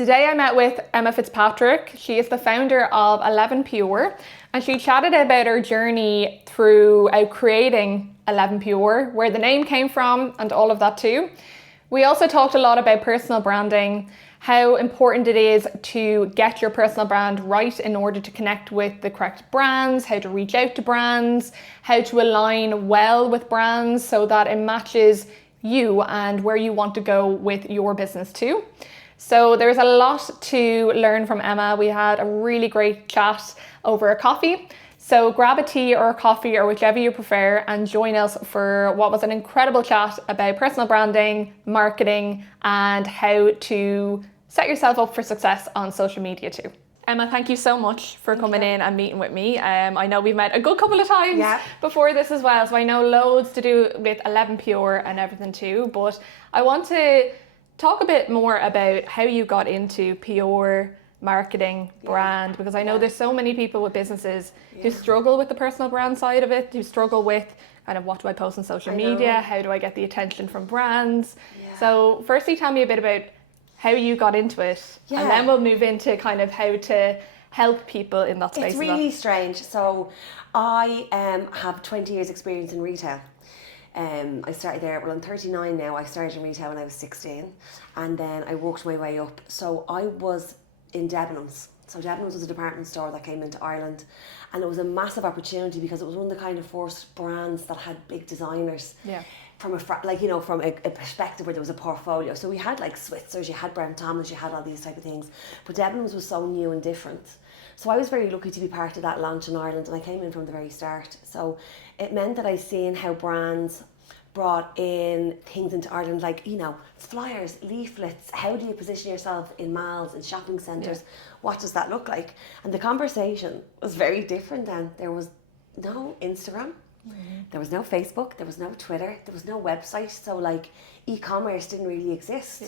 Today I met with Emma Fitzpatrick. She is the founder of 11PR, and she chatted about her journey throughout creating 11PR, where the name came from and all of that too. We also talked a lot about personal branding, how important it is to get your personal brand right in order to connect with the correct brands, how to reach out to brands, how to align well with brands so that it matches you and where you want to go with your business too. So there's a lot to learn from Emma. We had a really great chat over a coffee. So grab a tea or a coffee or whichever you prefer and join us for what was an incredible chat about personal branding, marketing, and how to set yourself up for success on social media too. Emma, thank you so much for coming in and meeting with me. I know we've met a good couple of times before this as well, so I know loads to do with 11PR and everything too, but I want to talk a bit more about how you got into PR, marketing, brand, because I know there's so many people with businesses who struggle with the personal brand side of it, who struggle with kind of what do I post on social media, how do I get the attention from brands. So firstly, tell me a bit about how you got into it, and then we'll move into kind of how to help people in that space. It's really strange. So I have 20 years experience in retail. I started there, well I'm 39 now, I started in retail when I was 16 and then I worked my way up. So I was in Debenhams. So Debenhams was a department store that came into Ireland, and it was a massive opportunity because it was one of the kind of first brands that had big designers. From a perspective where there was a portfolio. So we had like Switzers, you had Brent Thomas, you had all these type of things. But Debenhams was so new and different. So I was very lucky to be part of that launch in Ireland, and I came in from the very start. So it meant that I seen how brands brought in things into Ireland, like, you know, flyers, leaflets, how do you position yourself in malls and shopping centres, what does that look like? And the conversation was very different then. There was no Instagram, there was no Facebook, there was no Twitter, there was no website, so like e-commerce didn't really exist.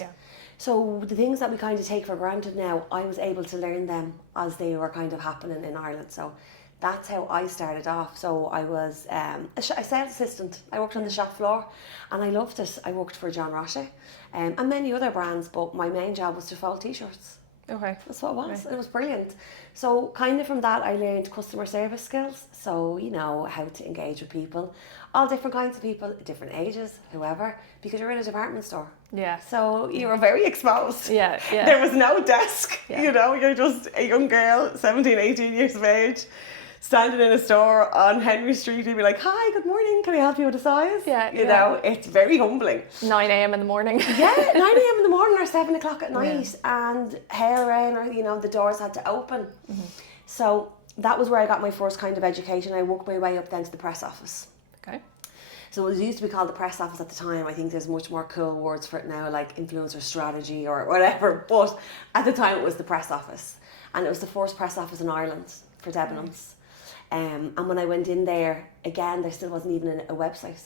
So the things that we kind of take for granted now, I was able to learn them as they were kind of happening in Ireland. So that's how I started off. So I was a sales assistant. I worked on the shop floor and I loved it. I worked for John Roche and many other brands, but my main job was to fold t-shirts. That's what it was. It was brilliant. So kind of from that I learned customer service skills. So, you know, how to engage with people, all different kinds of people, different ages, whoever, because you're in a department store. So you were very exposed. There was no desk, you know, you're just a young girl, 17, 18 years of age, standing in a store on Henry Street and be like, hi, good morning, can I help you with a size? You know, it's very humbling. 9 a.m. in the morning. 9 a.m. in the morning or 7 o'clock at night, and hair around, or, you know, the doors had to open. So that was where I got my first kind of education. I worked my way up then to the press office. So it used to be called the press office at the time. I think there's much more cool words for it now, like influencer strategy or whatever. But at the time it was the press office. And it was the first press office in Ireland for Debenhams. And when I went in there, again, there still wasn't even a website.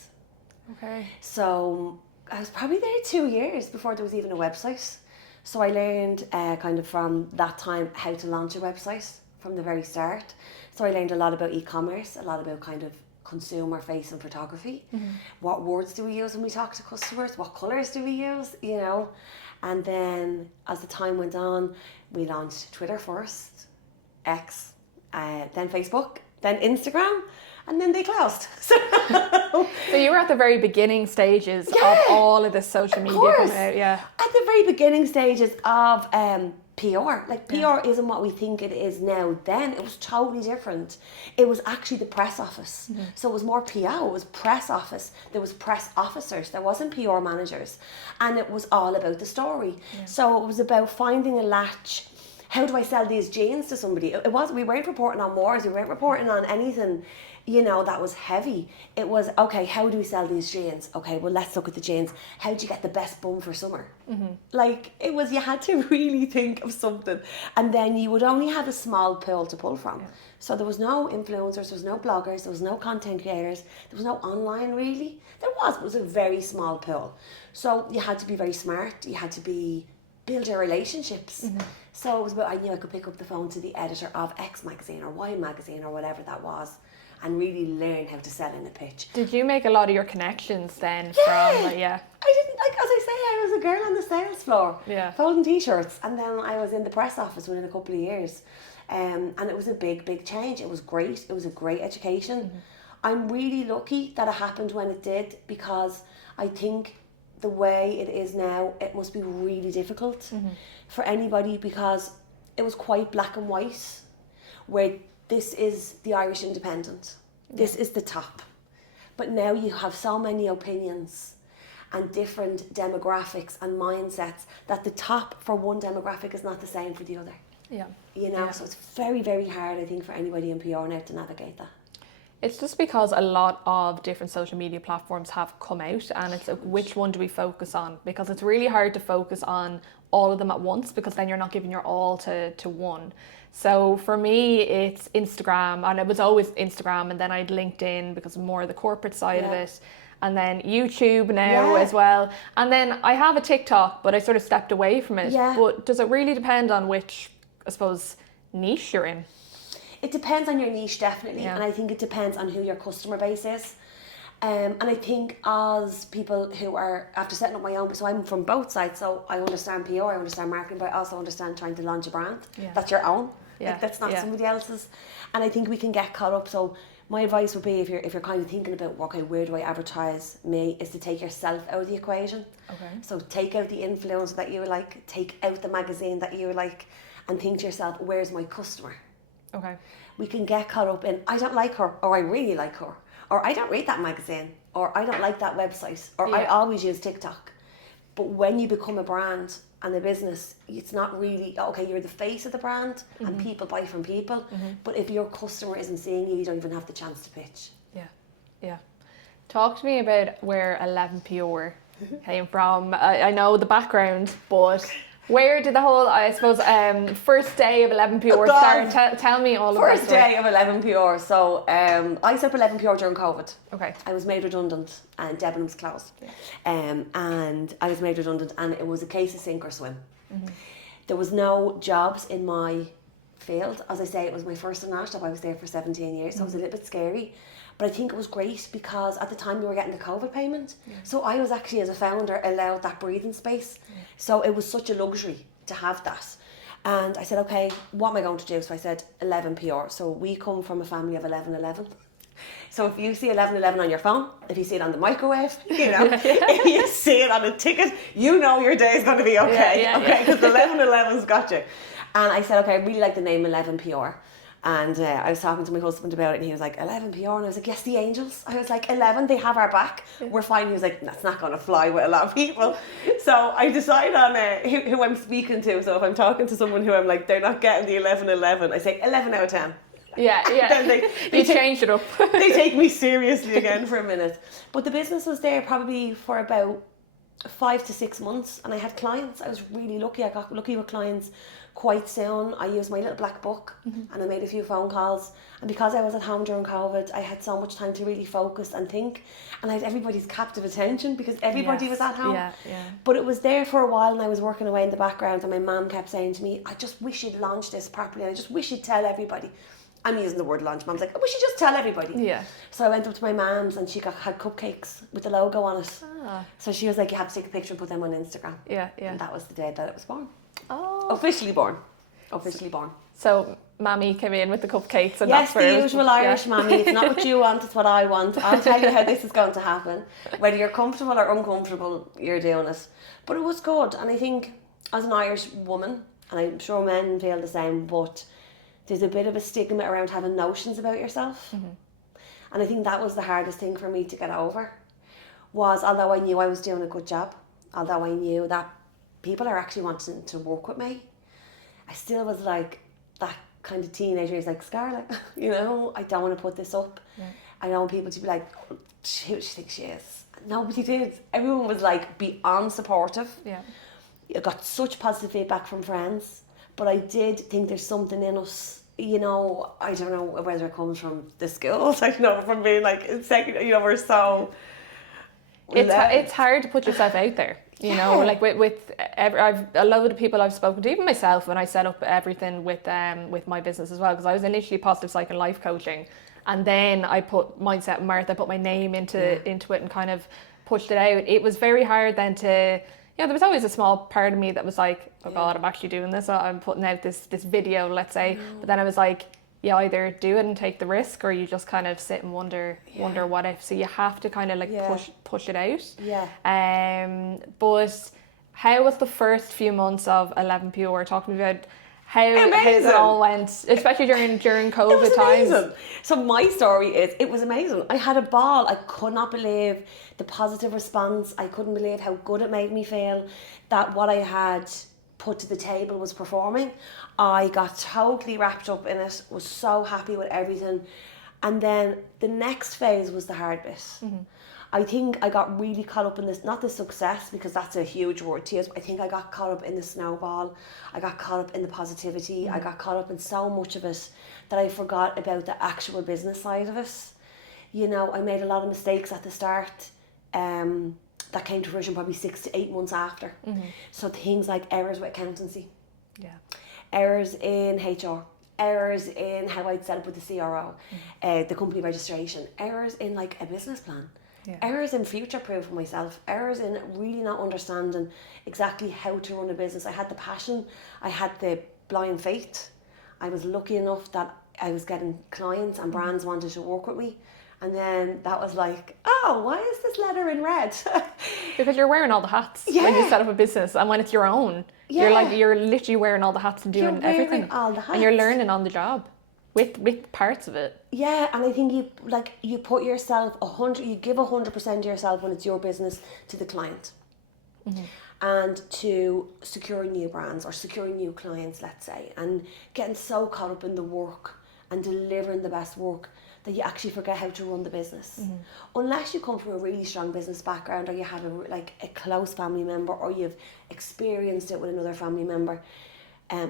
So I was probably there 2 years before there was even a website. So I learned kind of from that time how to launch a website from the very start. So I learned a lot about e-commerce, a lot about kind of consumer facing photography. What words do we use when we talk to customers? What colours do we use? You know? And then as the time went on, we launched Twitter first, X, then Facebook, then Instagram, and then they closed. So you were at the very beginning stages of all of this social media coming out. At the very beginning stages of PR. Like PR isn't what we think it is now. Then it was totally different. It was actually the press office. So it was more PR, it was press office. There was press officers, there wasn't PR managers. And it was all about the story. So it was about finding a latch. How do I sell these jeans to somebody? We weren't reporting on wars, we weren't reporting on anything, you know, that was heavy. It was, okay, how do we sell these jeans? Okay, well, let's look at the jeans. How do you get the best bum for summer? Like, it was, you had to really think of something. And then you would only have a small pool to pull from. So there was no influencers, there was no bloggers, there was no content creators, there was no online really. There was, but it was a very small pool. So you had to be very smart, you had to build your relationships. So it was about, I knew I could pick up the phone to the editor of X magazine or Y magazine or whatever that was, and really learn how to sell in a pitch. Did you make a lot of your connections then from I didn't, like, as I say, I I was a girl on the sales floor, Yeah. folding t-shirts, and then I was in the press office within a couple of years, and it was a big change. It was great. It was a great education. I'm really lucky that it happened when it did, because I think the way it is now, it must be really difficult for anybody, because it was quite black and white, where this is the Irish Independent, this is the top. But now you have so many opinions and different demographics and mindsets that the top for one demographic is not the same for the other. Yeah. You know, so it's very, very hard, I think, for anybody in PR now to navigate that. It's just because a lot of different social media platforms have come out, and it's like, which one do we focus on? Because it's really hard to focus on all of them at once, because then you're not giving your all to one. So for me, it's Instagram, and it was always Instagram, and then I had LinkedIn because more of the corporate side of it, and then YouTube now as well. And then I have a TikTok, but I sort of stepped away from it. Yeah. But does it really depend on which, I suppose, niche you're in? It depends on your niche, definitely, Yeah. and I think it depends on who your customer base is. And I think as people who are, after setting up my own, so I'm from both sides, so I understand PR, I understand marketing, but I also understand trying to launch a brand. Yeah. That's your own. Yeah. Like, that's not Yeah. somebody else's. And I think we can get caught up. So my advice would be, if you're kind of thinking about, okay, where do I advertise me, is to take yourself out of the equation. Okay. So take out the influencer that you like, take out the magazine that you like, and think to yourself, where's my customer? Okay. We can get caught up in, I don't like her, or I really like her, or I don't read that magazine, or I don't like that website, or I always use TikTok. But when you become a brand and a business, it's not really, okay, you're the face of the brand and people buy from people, but if your customer isn't seeing you, you don't even have the chance to pitch. Yeah, yeah. Talk to me about where 11PR came from. I know the background, but where did the whole, I suppose, first day of 11PR start? Tell me all about it. First day of 11PR. So I set up 11PR during COVID. Okay. I was made redundant and Debenhams closed. And I was made redundant, and it was a case of sink or swim. There was no jobs in my field. As I say, it was my first startup. I was there for 17 years, so it was a little bit scary. But I think it was great because at the time we were getting the COVID payment. So I was actually, as a founder, allowed that breathing space. So it was such a luxury to have that. And I said, okay, what am I going to do? So I said 11PR. So we come from a family of 1111. So if you see 1111 on your phone, if you see it on the microwave, you know, if you see it on a ticket, you know your day is going to be okay. Okay, because 1111's got you. And I said, okay, I really like the name 11PR. And I was talking to my husband about it, and he was like, 11PR? And I was like, yes, the angels. I was like, 11, they have our back. We're fine. He was like, that's not going to fly with a lot of people. So I decide on who I'm speaking to. So if I'm talking to someone who I'm like, they're not getting the 1111, I say 11 out of 10. Yeah. Then they changed it up. They take me seriously again for a minute. But the business was there probably for about 5 to 6 months, and I had clients. I was really lucky. I got lucky with clients quite soon. I used my little black book and I made a few phone calls, and because I was at home during COVID, I had so much time to really focus and think, and I had everybody's captive attention because everybody was at home. But it was there for a while, and I was working away in the background, and my mum kept saying to me, I just wish you'd launch this properly, I just wish you'd tell everybody. I'm using the word launch. Mum's like, I wish you'd just tell everybody. So I went up to my mum's, and she had cupcakes with the logo on it. So she was like, you have to take a picture and put them on Instagram. And that was the day that it was born. Officially born. So Mammy came in with the cupcakes, and yes, that's where the usual Irish Mammy. It's not what you want, it's what I want. I'll tell you how this is going to happen. Whether you're comfortable or uncomfortable, you're doing it. But it was good, and I think as an Irish woman, and I'm sure men feel the same, but there's a bit of a stigma around having notions about yourself. And I think that was the hardest thing for me to get over, was although I knew I was doing a good job, although I knew that people are actually wanting to work with me, I still was like that kind of teenager who's like, Scarlett, you know, I don't want to put this up. I don't want people to be like, who does she think she is? Nobody did. Everyone was like beyond supportive. I got such positive feedback from friends, but I did think there's something in us, you know, I don't know whether it comes from the skills, I don't know, from being like in second, you know, we're so... It's hard to put yourself out there. You know, like with a lot of people I've spoken to, even myself, when I set up everything with my business as well, because I was initially positive psych and life coaching, and then I put Mindset Martha, I put my name into it and kind of pushed it out. It was very hard then to Yeah, there was always a small part of me that was like, oh God, I'm actually doing this. I'm putting out this video, let's say. But then I was like, you either do it and take the risk, or you just kind of sit and wonder what if. So you have to kind of like push it out. Yeah. But how was the first few months of 11PR? Talk to me about how it all went, especially during COVID times. So my story is, it was amazing. I had a ball. I could not believe the positive response. I couldn't believe how good it made me feel, that what I had put to the table was performing. I got totally wrapped up in it, was so happy with everything. And then the next phase was the hard bit. I think I got really caught up in this, not the success, because that's a huge word to use. I think I got caught up in the snowball. I got caught up in the positivity. I got caught up in so much of it that I forgot about the actual business side of it. You know, I made a lot of mistakes at the start that came to fruition probably 6 to 8 months after. So things like errors with accountancy, errors in HR, errors in how I'd set up with the CRO, the company registration, errors in like a business plan. Errors in future-proofing myself, errors in really not understanding exactly how to run a business. I had the passion, I had the blind faith. I was lucky enough that I was getting clients and brands wanted to work with me. And then that was like, oh, why is this letter in red? Because you're wearing all the hats when you set up a business, and when it's your own, you're literally wearing all the hats and doing everything. All the hats. And you're learning on the job with parts of it. Yeah, and I think you put yourself you give 100% of yourself when it's your business to the client, and to secure new brands or secure new clients, let's say, and getting so caught up in the work and delivering the best work that you actually forget how to run the business. Unless you come from a really strong business background, or you have a close family member, or you've experienced it with another family member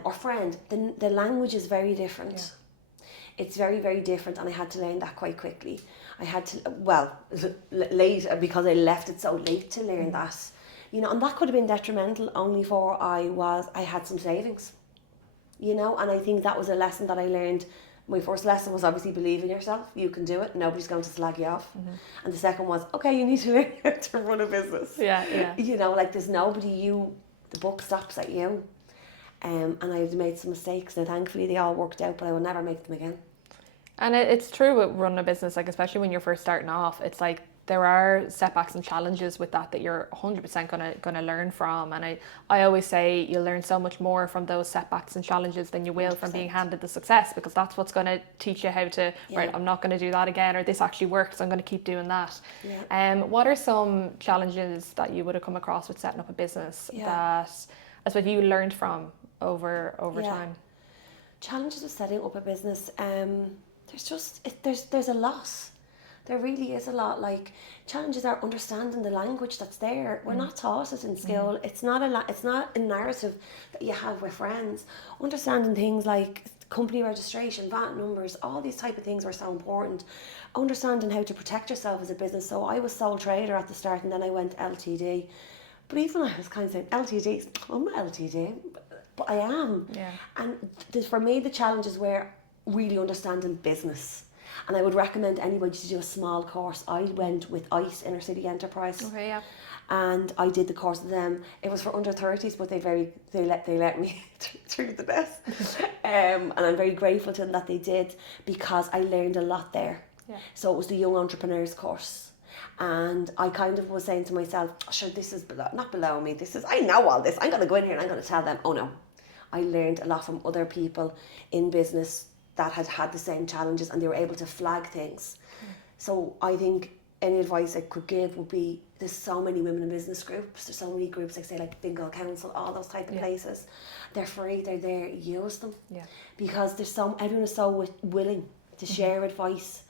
or friend, then the language is very different. It's very, very different, and I had to learn that quite quickly. I had to, late, because I left it so late to learn that, you know, and that could have been detrimental only for I had some savings, you know, and I think that was a lesson that I learned. My first lesson was obviously believe in yourself. You can do it. Nobody's going to slag you off. And the second was, okay, you need to learn how to run a business. You know, like there's nobody, the buck stops at you. And I've made some mistakes. Now, thankfully, they all worked out, but I will never make them again. And it's true with running a business, like especially when you're first starting off, it's like there are setbacks and challenges with that you're 100% gonna learn from. And I always say you'll learn so much more from those setbacks and challenges than you will 100%. From being handed the success, because that's what's going to teach you how to, right, I'm not going to do that again, or this actually works, I'm going to keep doing that. What are some challenges that you would have come across with setting up a business that I suppose you learned from over time? Challenges with setting up a business, there's a lot. There really is a lot. Like, challenges are understanding the language that's there. We're not taught it in school. It's not a narrative that you have with friends. Understanding things like company registration, VAT numbers, all these type of things are so important. Understanding how to protect yourself as a business. So I was sole trader at the start, and then I went LTD. But even I was kind of saying, LTD, I'm not LTD, but I am. And for me, the challenges were really understanding business. And I would recommend anybody to do a small course. I went with ICE, Inner City Enterprise. Okay, yeah. And I did the course with them. It was for under 30s, but they let me through the best. And I'm very grateful to them that they did, because I learned a lot there. So it was the Young Entrepreneurs course. And I kind of was saying to myself, sure, this is not below me. I know all this. I'm going to go in here and I'm going to tell them. Oh no. I learned a lot from other people in business that had the same challenges, and they were able to flag things. So I think any advice I could give would be, there's so many women in business groups, there's so many groups, like say like Bingo Council, all those type of places. They're free, they're there, use them. Because everyone is so willing to share advice.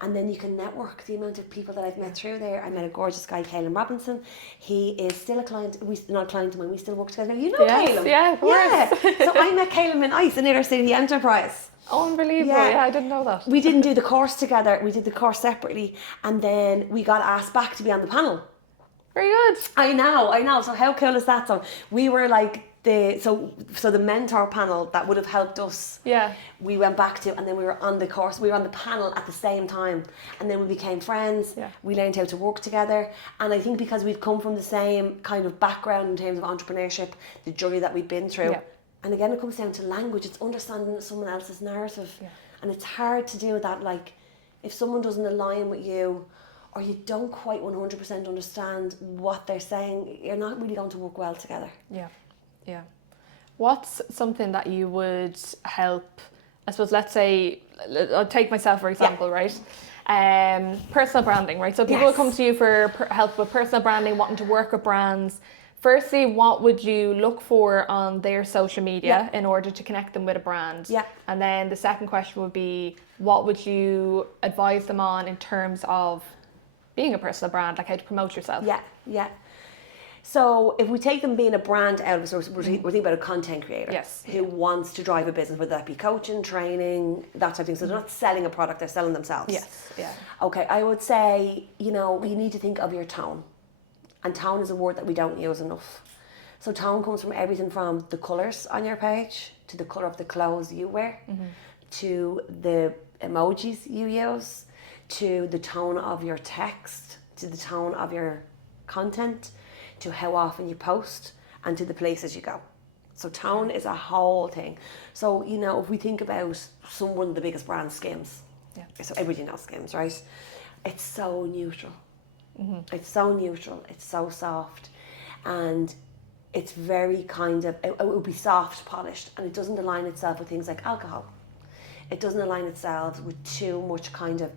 And then you can network. The amount of people that I've met through there. I met a gorgeous guy, Caleb Robinson. He is still a client. Not a client of mine. We still work together. You know Caleb? Yeah, of course. So I met Caleb in ICE, in Inner City Enterprise. Unbelievable. Yeah, I didn't know that. We didn't do the course together. We did the course separately. And then we got asked back to be on the panel. Very good. I know. So how cool is that? So we were like So the mentor panel that would have helped us, we went back to, and then we were on the course, we were on the panel at the same time, and then we became friends. We learned how to work together, and I think because we've come from the same kind of background in terms of entrepreneurship, the journey that we've been through, and again it comes down to language. It's understanding someone else's narrative, and it's hard to do that. Like if someone doesn't align with you, or you don't quite 100% understand what they're saying, you're not really going to work well together. Yeah. What's something that you would help, I suppose, let's say, I'll take myself for example, right? Personal branding, right? So people will come to you for help with personal branding, wanting to work with brands. Firstly, what would you look for on their social media in order to connect them with a brand? And then the second question would be, what would you advise them on in terms of being a personal brand, like how to promote yourself? So if we take them being a brand out of it, so we're thinking about a content creator who wants to drive a business, whether that be coaching, training, that type of thing. So they're not selling a product, they're selling themselves. Okay, I would say, you need to think of your tone. And tone is a word that we don't use enough. So tone comes from everything from the colours on your page, to the colour of the clothes you wear, to the emojis you use, to the tone of your text, to the tone of your content, to how often you post, and to the places you go. So tone is a whole thing. So, if we think about one of the biggest brands, Skims. So everybody knows Skims, right? It's so neutral. It's so neutral. It's so soft. And it's very kind of, it would be soft, polished, and it doesn't align itself with things like alcohol. It doesn't align itself with too much kind of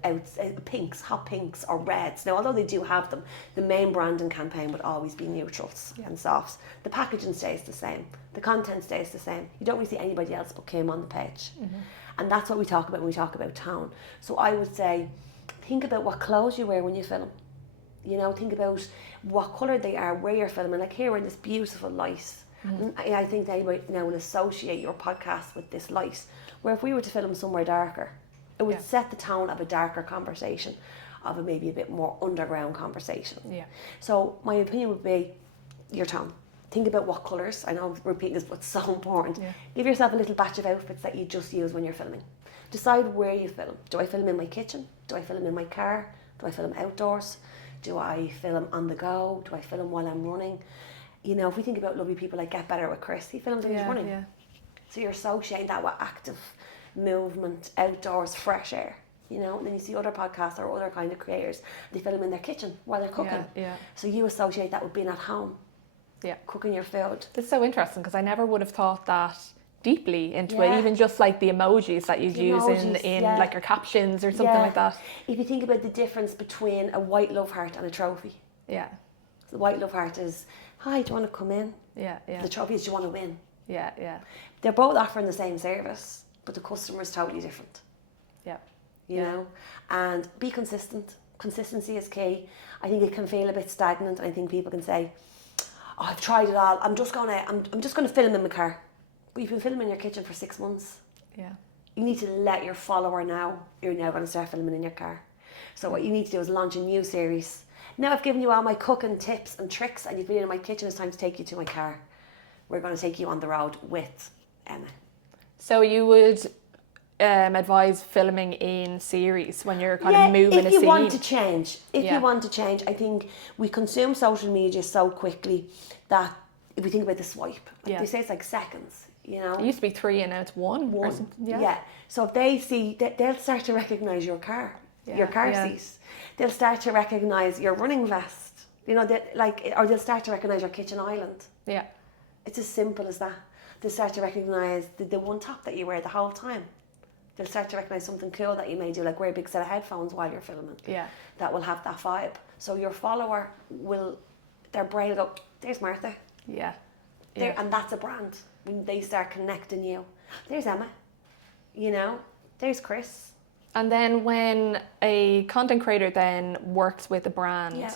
pinks, hot pinks or reds. Now, although they do have them, the main branding campaign would always be neutrals and softs. The packaging stays the same. The content stays the same. You don't really see anybody else but Kim on the page. And that's what we talk about when we talk about tone. So I would say, think about what clothes you wear when you film. Think about what colour they are, where you're filming. Like here, we're in this beautiful light. I think they might now will associate your podcast with this light. Where if we were to film somewhere darker, it would set the tone of a darker conversation, of maybe a bit more underground conversation. So my opinion would be your tone. Think about what colours. I know repeating this, but it's so important. Give yourself a little batch of outfits that you just use when you're filming. Decide where you film. Do I film in my kitchen? Do I film in my car? Do I film outdoors? Do I film on the go? Do I film while I'm running? If we think about lovely people like Get Better with Chris, he films when he's running. So you're associating that with active movement, outdoors, fresh air, and then you see other podcasts or other kind of creators, they film in their kitchen while they're cooking. So you associate that with being at home, cooking your food. It's so interesting because I never would have thought that deeply into it, even just like the emojis that you'd use in like your captions or something like that. If you think about the difference between a white love heart and a trophy. The white love heart is, hi, do you want to come in? The trophy is, do you want to win? They're both offering the same service, but the customer is totally different. And be consistent. Consistency is key. I think it can feel a bit stagnant. I think people can say, oh, I've tried it all. I'm just gonna film in my car. But you've been filming in your kitchen for 6 months. You need to let your follower know you're now going to start filming in your car. So what you need to do is launch a new series. Now I've given you all my cooking tips and tricks, and you've been in my kitchen. It's time to take you to my car. We're going to take you on the road with Emma. So you would advise filming in series when you're kind of moving a scene? If you want to change. You want to change, I think we consume social media so quickly that if we think about the swipe, they say it's like seconds. It used to be 3 and now it's 1. So if they see, they'll start to recognise your car, your car seat. They'll start to recognise your running vest. Or they'll start to recognise your kitchen island. It's as simple as that. They'll start to recognise the one top that you wear the whole time. They'll start to recognise something cool that you may do, like wear a big set of headphones while you're filming. That will have that vibe. So your follower their brain will go, there's Martha. And that's a brand. When they start connecting you, there's Emma, there's Chris. And then when a content creator then works with a brand,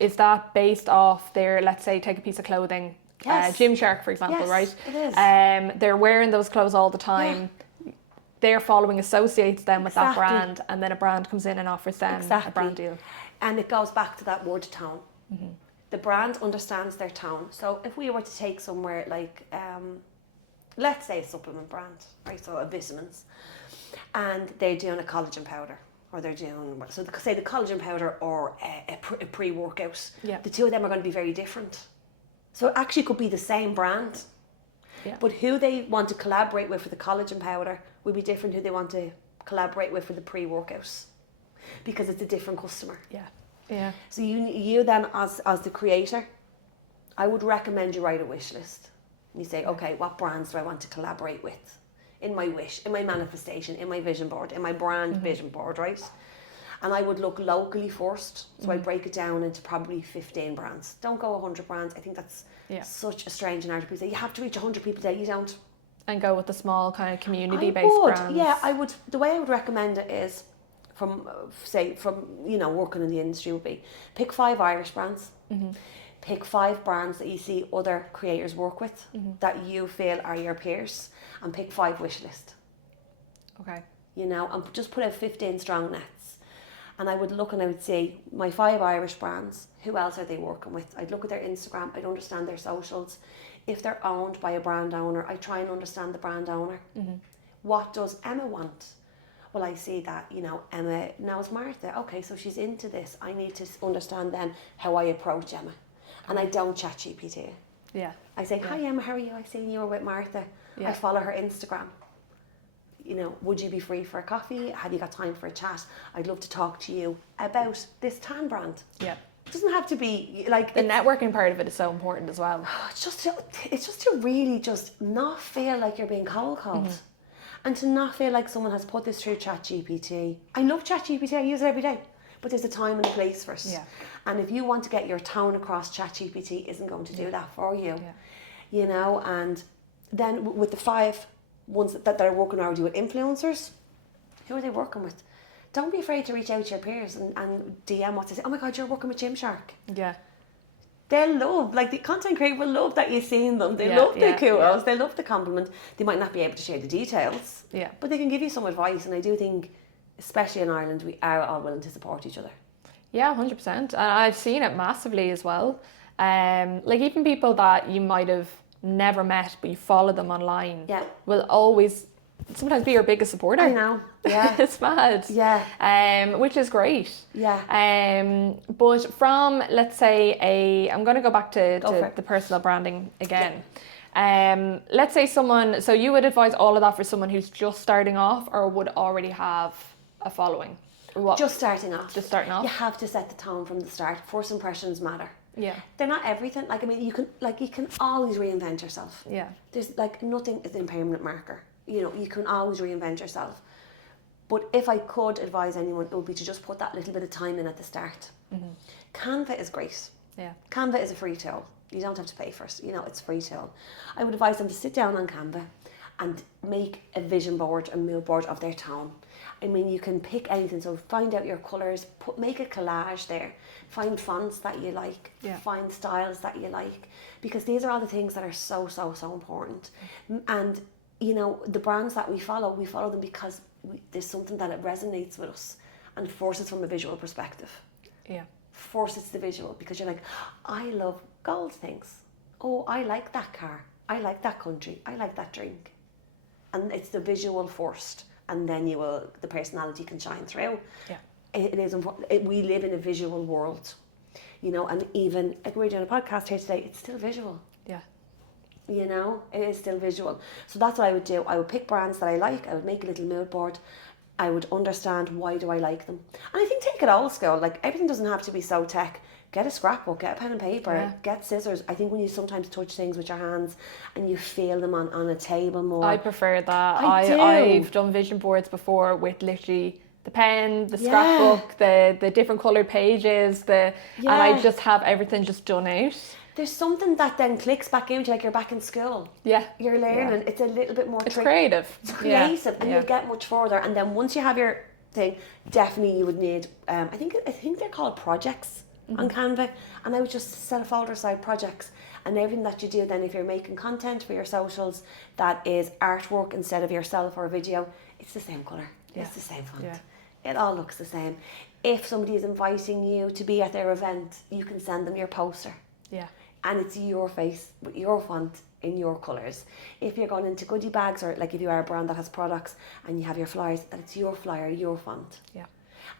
is that based off their, let's say, take a piece of clothing, Gymshark, for example, right? It is. They're wearing those clothes all the time. Their following associates them with that brand, and then a brand comes in and offers them a brand deal. And it goes back to that word tone. the brand understands their tone. So if we were to take somewhere like, let's say a supplement brand, right? So a vitamins, and they're doing a collagen powder, or they're doing, so say the collagen powder or a pre-workout. Yeah. The two of them are going to be very different. So it actually could be the same brand, but who they want to collaborate with for the collagen powder will be different who they want to collaborate with for the pre-workout, because it's a different customer. Yeah. So you then, as the creator, I would recommend you write a wish list. You say, okay, what brands do I want to collaborate with in my wish, in my manifestation, in my vision board, in my brand vision board, right? And I would look locally first. So I break it down into probably 15 brands. Don't go 100 brands. I think that's such a strange and people say, you have to reach 100 people a day. You don't. And go with the small kind of community-based brands. Yeah, I would. The way I would recommend it is, from working in the industry, would be pick 5 Irish brands. Pick 5 brands that you see other creators work with that you feel are your peers, and pick 5 wish list. Okay. And just put out 15 strong nets. And I would look and I would say, my 5 Irish brands, who else are they working with? I'd look at their Instagram, I'd understand their socials. If they're owned by a brand owner, I try and understand the brand owner. What does Emma want? Well, I see that, Emma knows Martha. Okay, so she's into this. I need to understand then how I approach Emma. And I don't chat GPT. Yeah. I say, hi Emma, how are you? I seen you were with Martha. I follow her Instagram. Would you be free for a coffee? Have you got time for a chat? I'd love to talk to you about this tan brand. Yeah. It doesn't have to be like... The networking part of it is so important as well. It's just to really just not feel like you're being cold called. And to not feel like someone has put this through ChatGPT. I love ChatGPT, I use it every day. But there's a time and a place for it. Yeah. And if you want to get your tone across, ChatGPT isn't going to do that for you. Yeah. And then with the 5 ones that are working already with influencers, who are they working with? Don't be afraid to reach out to your peers and DM what to say. Oh my God, you're working with Gymshark. Yeah. They'll love, like the content creator will love that you've seen them. They love the kudos, they love the compliment. They might not be able to share the details, but they can give you some advice. And I do think, especially in Ireland, we are all willing to support each other. Yeah, 100%. And I've seen it massively as well. Like even people that you might have never met, but you follow them online, will always sometimes be your biggest supporter. I know. Yeah. It's mad. Yeah. Which is great. Yeah. But from, let's say, I'm going to go back to the personal branding again. Yeah. Let's say someone, so you would advise all of that for someone who's just starting off or would already have a following? What? Just starting off. Just starting off. You have to set the tone from the start. First impressions matter. Yeah. They're not everything. Like, I mean, you can always reinvent yourself. Yeah. There's nothing is an permanent marker. You can always reinvent yourself. But if I could advise anyone, it would be to just put that little bit of time in at the start. Canva is great. Yeah. Canva is a free tool. You don't have to pay for it. It's a free tool. I would advise them to sit down on Canva and make a vision board, a mood board of their tone. I mean, you can pick anything. So find out your colours, make a collage there. Find fonts that you like. Find styles that you like. Because these are all the things that are so, so, so important. And, the brands that we follow them because there's something that it resonates with us and forces from a visual perspective. Yeah. Forces the visual because you're like, I love gold things. Oh, I like that car. I like that country. I like that drink. And it's the visual first. And then the personality can shine through. Yeah. It is important. We live in a visual world, and even like we're doing a podcast here today, it's still visual. Yeah. It is still visual. So that's what I would do. I would pick brands that I like. I would make a little mood board. I would understand why do I like them. And I think take it old school. Like everything doesn't have to be so tech. Get a scrapbook, get a pen and paper, get scissors. I think when you sometimes touch things with your hands and you feel them on a table more. I prefer that. I've done vision boards before with literally the pen, the scrapbook, the different coloured pages, and I just have everything just done out. There's something that then clicks back into like you're back in school. Yeah. You're learning. It's a little bit more... It's creative. It's creative and you'll get much further. And then once you have your thing, definitely you would need... I think they're called projects on Canva. And I would just set a folder aside projects. And everything that you do then, if you're making content for your socials that is artwork instead of yourself or a video, it's the same colour. Yeah. It's the same font. Yeah. It all looks the same. If somebody is inviting you to be at their event, you can send them your poster. Yeah. And it's your face with your font in your colours. If you're going into goodie bags, or like if you are a brand that has products and you have your flyers, that it's your flyer, your font. Yeah.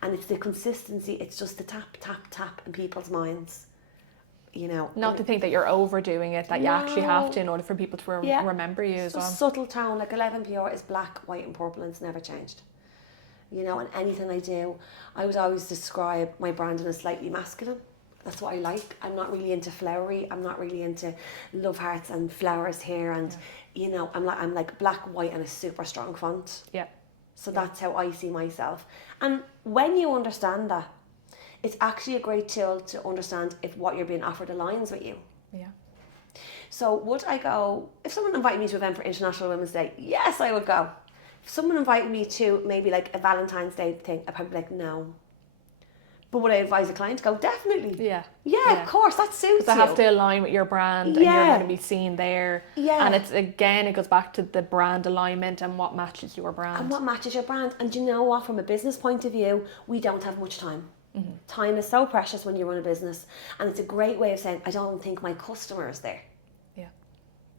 And it's the consistency, it's just the tap, tap, tap in people's minds. You know. Not to think that you're overdoing it, that you actually have to in order for people to remember you as well. It's a subtle tone, like 11PR is black, white and purple, and it's never changed. You know, and anything I do, I would always describe my branding as slightly masculine. That's what I like. I'm not really into flowery. I'm not really into love hearts and flowers here. And you know, I'm like black, white, and a super strong font. Yeah. So that's how I see myself. And when you understand that, it's actually a great tool to understand if what you're being offered aligns with you. Yeah. So would I go, if someone invited me to an event for International Women's Day, yes, I would go. If someone invited me to maybe like a Valentine's Day thing, I'd probably be like, no. But would I advise a client to go? Definitely. Yeah. Yeah, of course, that suits They you. have to align with your brand and you're going to be seen there. Yeah. And it's, again, it goes back to the brand alignment and what matches your brand. And what matches your brand. And you know what, from a business point of view, we don't have much time. Mm-hmm. Time is so precious when you run a business. And it's a great way of saying, I don't think my customer is there. Yeah.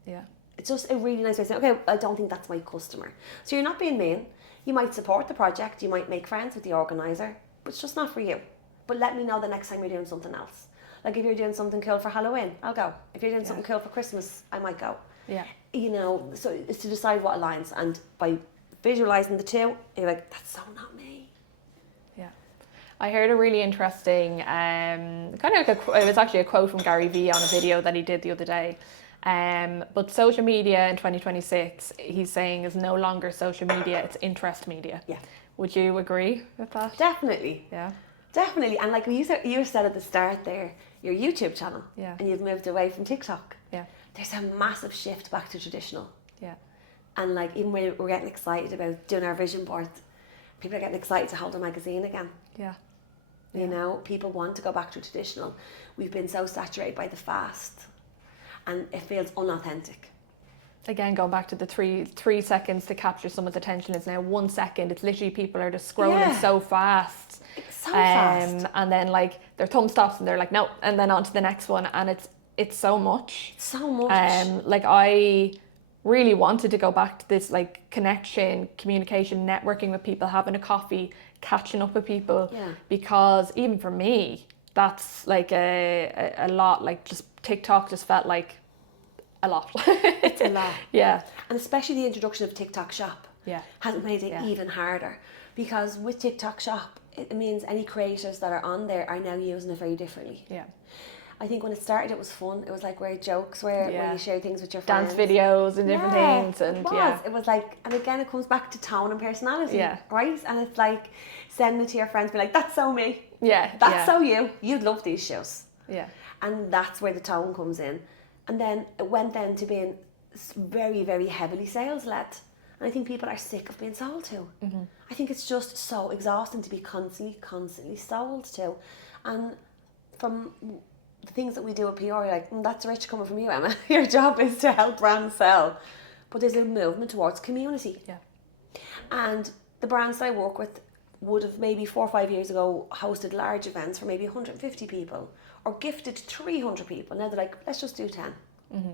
Yeah. It's just a really nice way of saying, okay, I don't think that's my customer. So you're not being mean. You might support the project. You might make friends with the organiser. But it's just not for you. But let me know the next time you're doing something else. Like if you're doing something cool for Halloween, I'll go. If you're doing something cool for Christmas, I might go. Yeah. You know, so it's to decide what aligns. And by visualising the two, you're like, that's so not me. Yeah. I heard a really interesting, kind of like it was actually a quote from Gary Vee on a video that he did the other day. But social media in 2026, he's saying, is no longer social media, it's interest media. Yeah. Would you agree with that? Definitely. Yeah. Definitely. And like you said at the start there, your YouTube channel. Yeah. And you've moved away from TikTok. Yeah. There's a massive shift back to traditional. Yeah. And like even when we're getting excited about doing our vision board, people are getting excited to hold a magazine again. Yeah. You know, people want to go back to traditional. We've been so saturated by the fast and it feels unauthentic. Again, going back to the three seconds to capture someone's attention is now 1 second. It's literally people are just scrolling so fast. It's so fast. And then like their thumb stops and they're like, no, and then on to the next one. And it's so much. So much. Like I really wanted to go back to this like connection, communication, networking with people, having a coffee, catching up with people. Yeah. Because even for me, that's like a lot. Like just TikTok just felt like a lot. It's a lot. Yeah. And especially the introduction of TikTok Shop has made it even harder. Because with TikTok Shop, it means any creators that are on there are now using it very differently. Yeah. I think when it started, it was fun. It was like great jokes where you share things with your dance friends. videos and different things. And it was like, and again, it comes back to tone and personality, Yeah. right? And it's like, send it to your friends, be like, that's so me. Yeah. That's so you. You'd love these shows. Yeah. And that's where the tone comes in. And then it went then to being very, very heavily sales-led. And I think people are sick of being sold to. Mm-hmm. I think it's just so exhausting to be constantly sold to. And from the things that we do at PR, you're like, that's rich coming from you, Emma. Your job is to help brands sell. But there's a movement towards community. Yeah. And the brands that I work with would have maybe 4 or 5 years ago hosted large events for maybe 150 people or gifted 300 people. Now they're like, let's just do 10. Mm-hmm.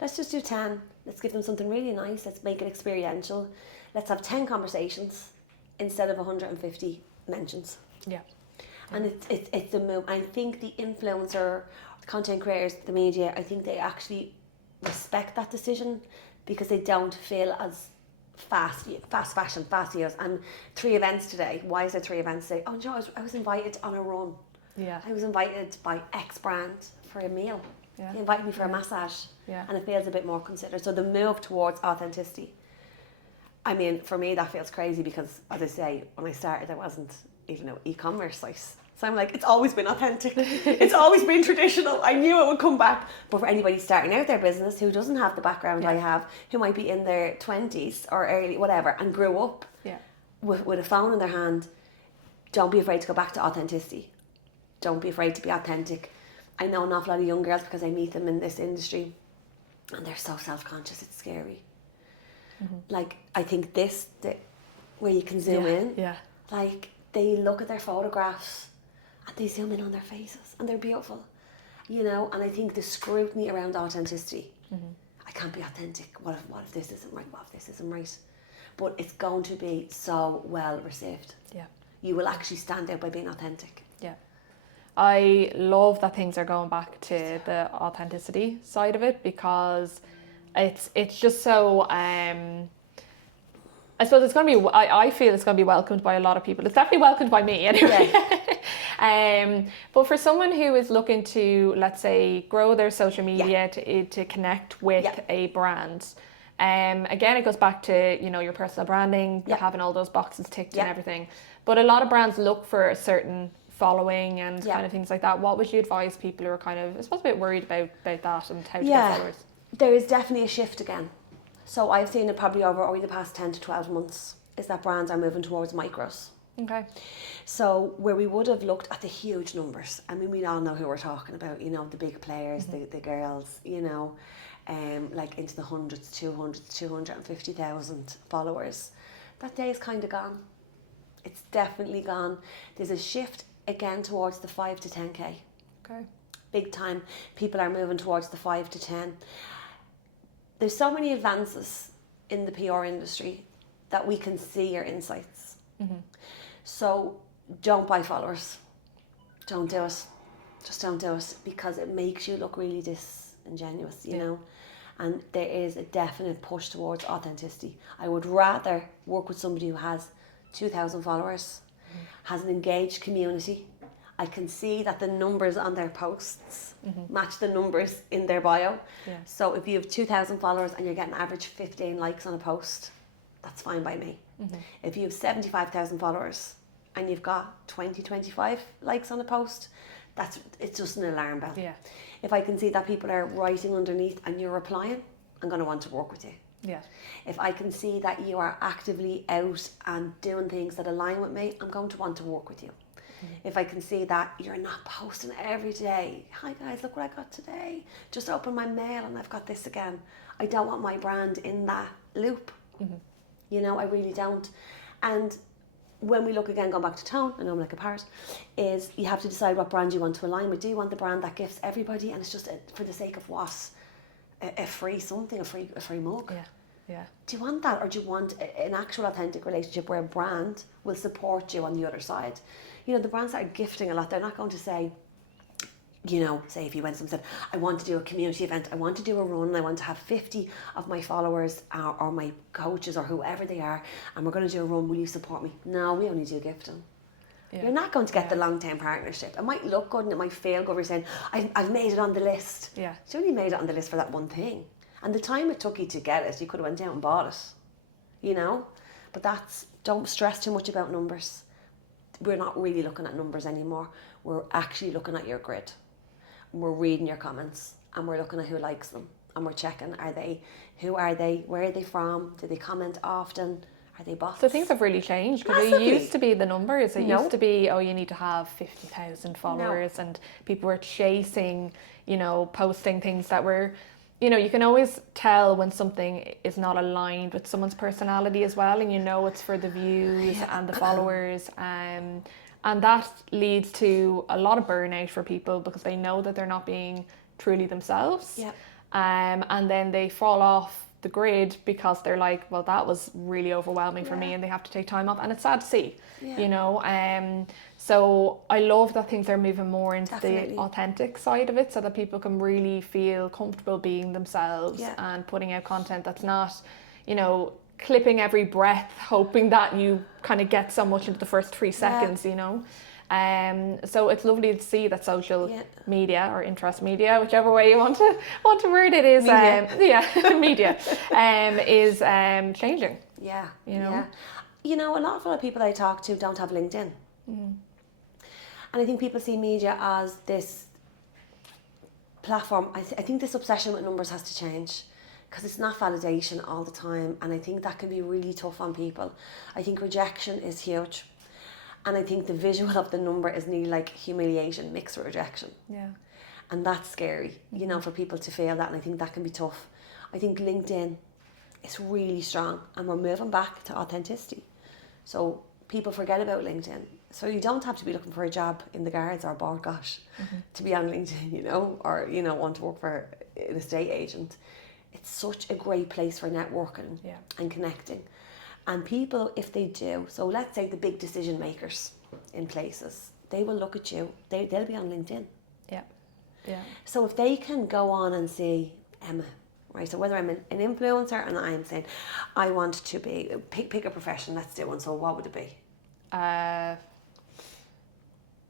Let's just do 10. Let's give them something really nice. Let's make it experiential. Let's have 10 conversations instead of 150 mentions. Yeah. And it's a move. I think the influencer, the content creators, the media, I think they actually respect that decision because they don't feel as fast fashion, fast years. And 3 events today. Why is there 3 events today? Oh, no, I was invited on a run. Yeah. I was invited by X brand for a meal. Yeah. They invited me for a massage. Yeah. And it feels a bit more considered. So the move towards authenticity. I mean, for me, that feels crazy because, as I say, when I started, there wasn't even an e-commerce site. So I'm like, it's always been authentic. It's always been traditional. I knew it would come back. But for anybody starting out their business who doesn't have the background I have, who might be in their 20s or early, whatever, and grew up with a phone in their hand, don't be afraid to go back to authenticity. Don't be afraid to be authentic. I know an awful lot of young girls because I meet them in this industry and they're so self-conscious, it's scary. Mm-hmm. Like, I think where you can zoom in, like, they look at their photographs and they zoom in on their faces and they're beautiful, you know. And I think the scrutiny around authenticity, I can't be authentic, what if this isn't right, what if this isn't right? But it's going to be so well received. Yeah. You will actually stand out by being authentic. Yeah. I love that things are going back to the authenticity side of it, because it's just so I suppose it's going to be, I feel it's going to be welcomed by a lot of people. It's definitely welcomed by me anyway. Yeah. But for someone who is looking to, let's say, grow their social media to connect with a brand, again, it goes back to, you know, your personal branding, having all those boxes ticked and everything. But a lot of brands look for a certain following and kind of things like that. What would you advise people who are kind of, I suppose, a bit worried about that and how to get followers? There is definitely a shift again. So I've seen it probably over the past 10 to 12 months, is that brands are moving towards micros. Okay. So where we would have looked at the huge numbers, I mean, we all know who we're talking about, you know, the big players, the girls, you know, like into the hundreds, 250,000 followers. That day is kind of gone. It's definitely gone. There's a shift again towards the 5 to 10K. Okay. Big time. People are moving towards the 5 to 10. There's so many advances in the PR industry that we can see your insights. So don't buy followers. Don't do it. Just don't do it, because it makes you look really disingenuous, you know. And there is a definite push towards authenticity. I would rather work with somebody who has 2,000 followers, has an engaged community. I can see that the numbers on their posts match the numbers in their bio. Yeah. So if you have 2,000 followers and you're getting average 15 likes on a post, that's fine by me. If you have 75,000 followers and you've got 25 likes on a post, it's just an alarm bell. Yeah. If I can see that people are writing underneath and you're replying, I'm going to want to work with you. Yeah. If I can see that you are actively out and doing things that align with me, I'm going to want to work with you. If I can see that you're not posting every day, hi guys, look what I got today, just open my mail and I've got this again. I don't want my brand in that loop. You know, I really don't. And when we look again, going back to tone, I know I'm like a parrot, is you have to decide what brand you want to align with. Do you want the brand that gifts everybody and it's just for the sake of what? A free something, a free mug? Yeah. Do you want that, or do you want an actual authentic relationship where a brand will support you on the other side? You know, the brands that are gifting a lot, they're not going to say, you know, say if you went and said, I want to do a community event, I want to do a run, I want to have 50 of my followers or my coaches or whoever they are, and we're going to do a run, will you support me? No, we only do gifting. Yeah. You're not going to get the long-term partnership. It might look good and it might feel good. We're saying, I've made it on the list. Yeah. You only made it on the list for that one thing. And the time it took you to get it, you could have went out and bought it, you know? But don't stress too much about numbers. We're not really looking at numbers anymore. We're actually looking at your grid. We're reading your comments and we're looking at who likes them. And we're checking, who are they, where are they from, do they comment often, are they bots? So things have really changed, because it used to be the numbers. It used to be, you need to have 50,000 followers, and people were chasing, you know, posting things that were, you know, you can always tell when something is not aligned with someone's personality as well, and you know it's for the views and the followers, and that leads to a lot of burnout for people, because they know that they're not being truly themselves, and then they fall off the grid because they're like, well, that was really overwhelming for me, and they have to take time off, and it's sad to see, you know. So I love that things are moving more into the authentic side of it, so that people can really feel comfortable being themselves and putting out content that's not, you know, clipping every breath, hoping that you kind of get so much into the first 3 seconds, you know. So it's lovely to see that social media, or interest media, whichever way you want to word it, is media is changing. Yeah, you know. Yeah. You know, a lot of people I talk to don't have LinkedIn, and I think people see media as this platform. I think this obsession with numbers has to change, because it's not validation all the time, and I think that can be really tough on people. I think rejection is huge. And I think the visual of the number is nearly like humiliation mixed with rejection. Yeah. And that's scary, you know, for people to feel that. And I think that can be tough. I think LinkedIn is really strong, and we're moving back to authenticity. So people forget about LinkedIn. So you don't have to be looking for a job in the guards or Bord Gáis to be on LinkedIn, you know, or, you know, want to work for an estate agent. It's such a great place for networking and connecting. And people, if they do, so let's say the big decision makers in places, they will look at you, they'll be on LinkedIn. Yeah. Yeah. So if they can go on and see Emma, right? So whether I'm an influencer and I'm saying, I want to be, pick a profession, let's do one. So what would it be?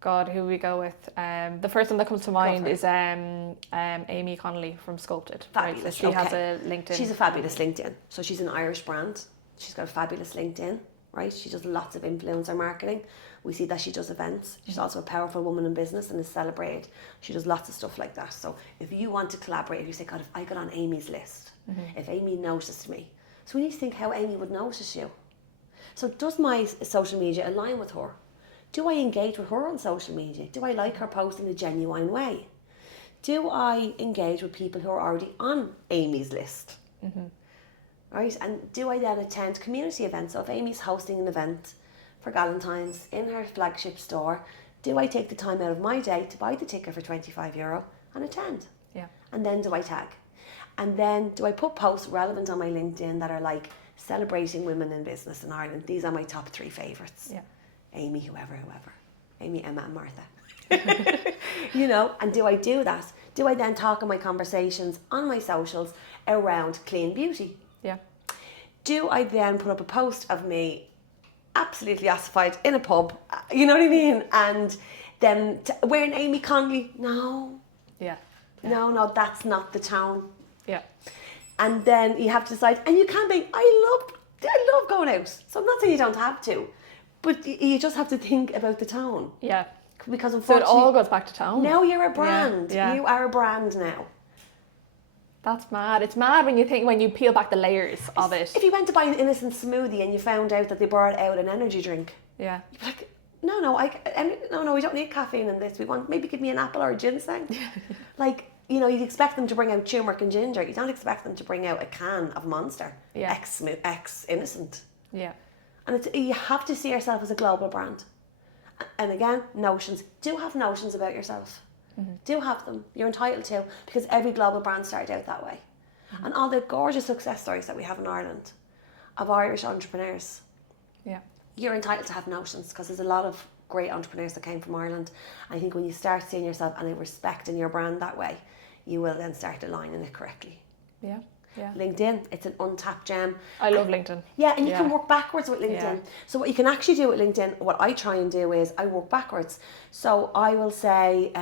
God, who we go with? The first one that comes to mind is Amy Connolly from Sculpted. Fabulous. Right? So she has a LinkedIn. She's a fabulous LinkedIn. So she's an Irish brand. She's got a fabulous LinkedIn, right? She does lots of influencer marketing. We see that she does events. She's also a powerful woman in business and is celebrated. She does lots of stuff like that. So if you want to collaborate, if you say, God, if I got on Amy's list, if Amy noticed me. So we need to think how Amy would notice you. So does my social media align with her? Do I engage with her on social media? Do I like her post in a genuine way? Do I engage with people who are already on Amy's list? Right? And do I then attend community events? So if Amy's hosting an event for Galentine's in her flagship store, do I take the time out of my day to buy the ticket for €25 and attend? Yeah. And then do I tag? And then do I put posts relevant on my LinkedIn that are like celebrating women in business in Ireland? These are my top 3 favourites. Yeah. Amy, whoever. Amy, Emma and Martha. You know, and do I do that? Do I then talk in my conversations on my socials around clean beauty? Yeah. Do I then put up a post of me absolutely ossified in a pub, you know what I mean? And then wearing Amy Connolly? No. Yeah. No, that's not the tone. Yeah. And then you have to decide, and you can be, I love going out. So I'm not saying you don't have to, but you just have to think about the tone. Yeah. Because So it unfortunately, all goes back to tone. now you're a brand. Yeah. You are a brand now. That's mad. It's mad when you peel back the layers of it. If you went to buy an innocent smoothie and you found out that they brought out an energy drink, Yeah. you'd be like, no, we don't need caffeine in this. We want, maybe give me an apple or a ginseng. Like, you know, you'd expect them to bring out turmeric and ginger. You don't expect them to bring out a can of Monster. Yeah. X innocent. Yeah. And you have to see yourself as a global brand. And again, notions. Do have notions about yourself. Do have them. You're entitled to, because every global brand started out that way. And all the gorgeous success stories that we have in Ireland of Irish entrepreneurs. Yeah. You're entitled to have notions, because there's a lot of great entrepreneurs that came from Ireland. I think when you start seeing yourself and respecting your brand that way, you will then start aligning it correctly. Yeah. Yeah. LinkedIn, it's an untapped gem. I love LinkedIn. Yeah, and you can work backwards with LinkedIn. Yeah. So what you can actually do with LinkedIn, what I try and do is I work backwards. So I will say,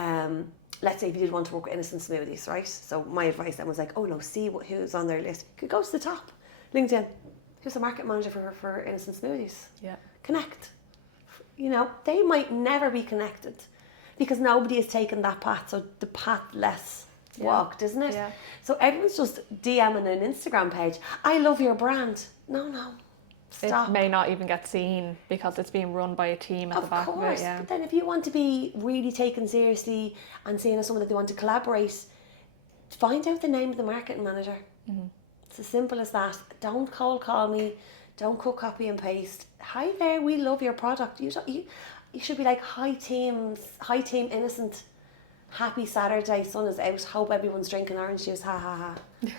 let's say if you did want to work with innocent smoothies, right? So my advice then was like, oh no, see who's on their list. You could go to the top. LinkedIn, who's the market manager for innocent smoothies? Yeah. Connect. You know, they might never be connected because nobody has taken that path. So the path less walked, isn't it? Yeah. So everyone's just DMing an Instagram page. I love your brand. No. Stop. It may not even get seen because it's being run by a team at the back of it. Yeah. But then if you want to be really taken seriously and seen as someone that they want to collaborate, find out the name of the marketing manager. It's as simple as that. Don't cold call me. Don't cut, copy and paste. Hi there, we love your product. You should be like, hi team innocent. Happy Saturday, sun is out. Hope everyone's drinking orange juice. Ha ha ha.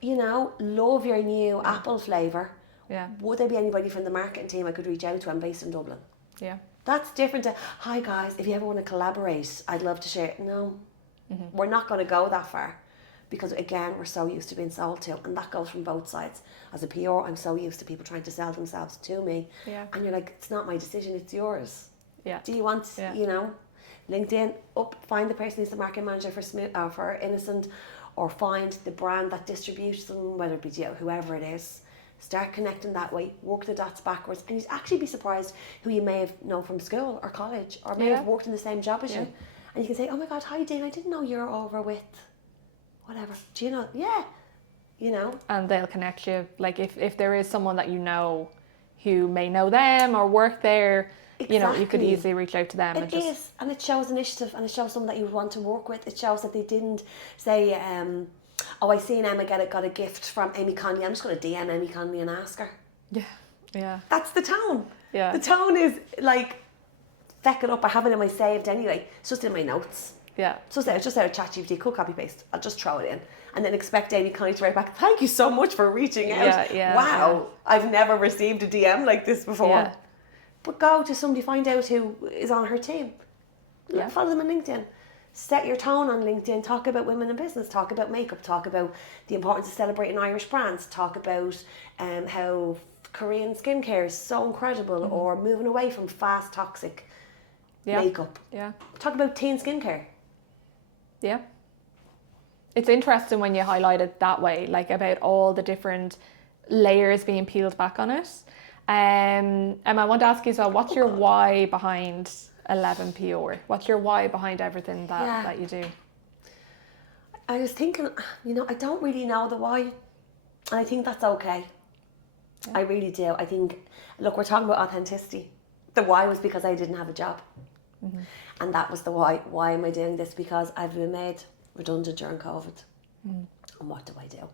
You know, love your new apple flavour. Yeah. Would there be anybody from the marketing team I could reach out to? I'm based in Dublin. Yeah. That's different to, hi guys, if you ever want to collaborate, I'd love to share. No, we're not going to go that far, because again, we're so used to being sold to, and that goes from both sides. As a PR, I'm so used to people trying to sell themselves to me. Yeah. And you're like, it's not my decision, it's yours. Yeah. Do you want, you know, LinkedIn, find the person who's the market manager for Innocent, or find the brand that distributes them, whether it be whoever it is. Start connecting that way, work the dots backwards, and you'd actually be surprised who you may have known from school or college, or may have worked in the same job as you. And you can say, oh my God, hi Dean, I didn't know you're over with whatever. Do you know? Yeah. You know? And they'll connect you. Like if there is someone that you know who may know them or work there, you know, you could easily reach out to them. And it shows initiative, and it shows someone that you would want to work with. It shows that they didn't say, oh, I seen Emma got a gift from Amy Connolly. I'm just going to DM Amy Connolly and ask her. Yeah, yeah. That's the tone. Yeah. The tone is like, feck it up. I have it in my saved anyway. It's just in my notes. Yeah. It's just out of ChatGPT, could copy paste. I'll just throw it in. And then expect Amy Connie to write back, thank you so much for reaching out. Wow, I've never received a DM like this before. Yeah. But go to somebody, find out who is on her team. Yeah. Follow them on LinkedIn. Set your tone on LinkedIn. Talk about women in business. Talk about makeup. Talk about the importance of celebrating Irish brands. Talk about how Korean skincare is so incredible, or moving away from fast, toxic makeup. Yeah. Talk about teen skincare. Yeah. It's interesting when you highlight it that way, like about all the different layers being peeled back on it. Emma, I want to ask you as well, what's your why behind 11PR? What's your why behind everything that you do? I was thinking, I don't really know the why. And I think that's okay. Yeah. I really do. I think, look, we're talking about authenticity. The why was because I didn't have a job. Mm-hmm. And that was the why. Why am I doing this? Because I've been made redundant during COVID. Mm. And what do I do?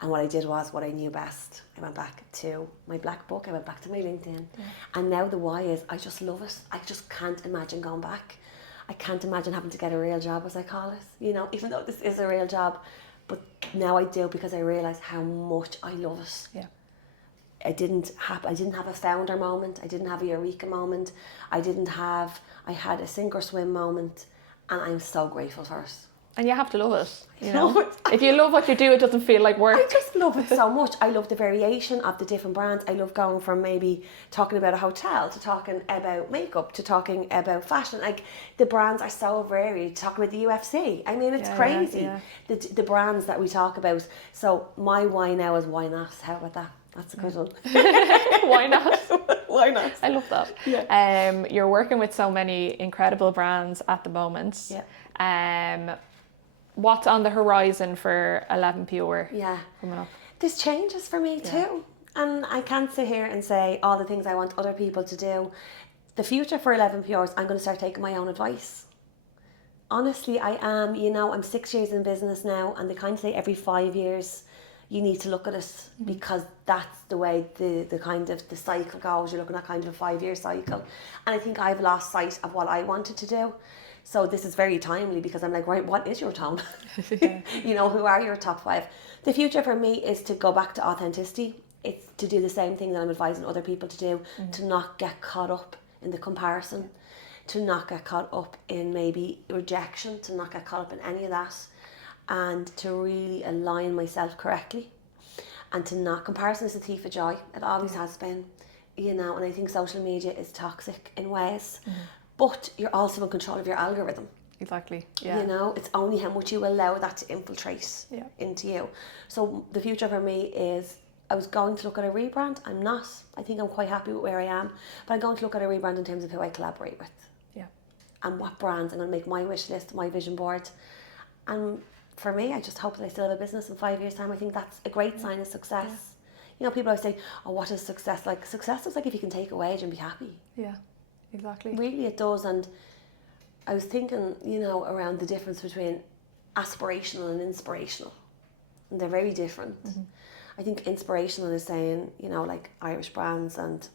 And what I did was what I knew best. I went back to my black book. I went back to my LinkedIn. Yeah. And now the why is I just love it. I just can't imagine going back. I can't imagine having to get a real job, as I call it. Even though this is a real job. But now I do, because I realise how much I love it. Yeah. I didn't have a founder moment. I didn't have a eureka moment. I had a sink or swim moment. And I'm so grateful for it. And you have to love it. If you love what you do, it doesn't feel like work. I just love it so much. I love the variation of the different brands. I love going from maybe talking about a hotel to talking about makeup to talking about fashion. Like, the brands are so varied. Talking about the UFC. I mean, it's crazy. Yeah. The brands that we talk about. So my why now is why not? How about that? That's a good one. Why not? Why not? I love that. Yeah. You're working with so many incredible brands at the moment. Yeah. What's on the horizon for 11PR coming up? There's changes for me too. And I can't sit here and say all the things I want other people to do. The future for 11PR is I'm going to start taking my own advice. Honestly, I am. I'm 6 years in business now, and they kind of say every 5 years you need to look at it, because that's the way the kind of the cycle goes. You're looking at kind of a 5-year cycle. And I think I've lost sight of what I wanted to do. So this is very timely, because I'm like, right, what is your tone? Who are your top 5? The future for me is to go back to authenticity. It's to do the same thing that I'm advising other people to do, to not get caught up in the comparison, to not get caught up in maybe rejection, to not get caught up in any of that, and to really align myself correctly, and to not, comparison is the thief of joy. It always has been, and I think social media is toxic in ways. But you're also in control of your algorithm. Exactly. Yeah. It's only how much you allow that to infiltrate into you. So the future for me is, I was going to look at a rebrand. I'm not. I think I'm quite happy with where I am. But I'm going to look at a rebrand in terms of who I collaborate with. Yeah. And what brands. I'm going to make my wish list, my vision board. And for me, I just hope that I still have a business in 5 years' time. I think that's a great sign of success. Yeah. People always say, oh, what is success like? Success is like if you can take a wage and be happy. Yeah. Exactly. Really, it does. And I was thinking, around the difference between aspirational and inspirational. And they're very different. I think inspirational is saying, like Irish brands, and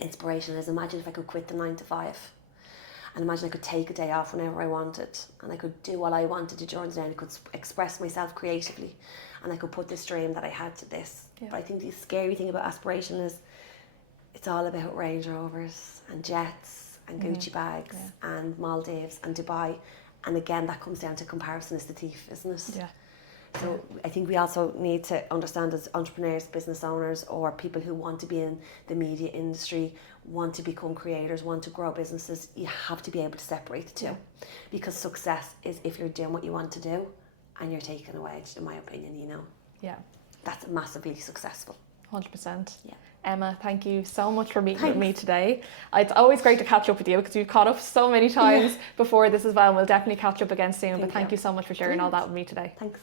inspirational is, imagine if I could quit the 9 to 5. And imagine I could take a day off whenever I wanted. And I could do what I wanted to during the day. And I could express myself creatively. And I could put this dream that I had to this. Yeah. But I think the scary thing about aspiration is, it's all about Range Rovers and jets and Gucci bags and Maldives and Dubai. And again, that comes down to comparison is the thief, isn't it? Yeah. So I think we also need to understand, as entrepreneurs, business owners, or people who want to be in the media industry, want to become creators, want to grow businesses, you have to be able to separate the two. Because success is if you're doing what you want to do and you're taking a wage, in my opinion, Yeah. That's massively successful. 100%. Yeah. Emma, thank you so much for meeting with me today. It's always great to catch up with you, because we've caught up so many times before this as well, and we'll definitely catch up again soon. But thank you so much for sharing all that with me today. Thanks.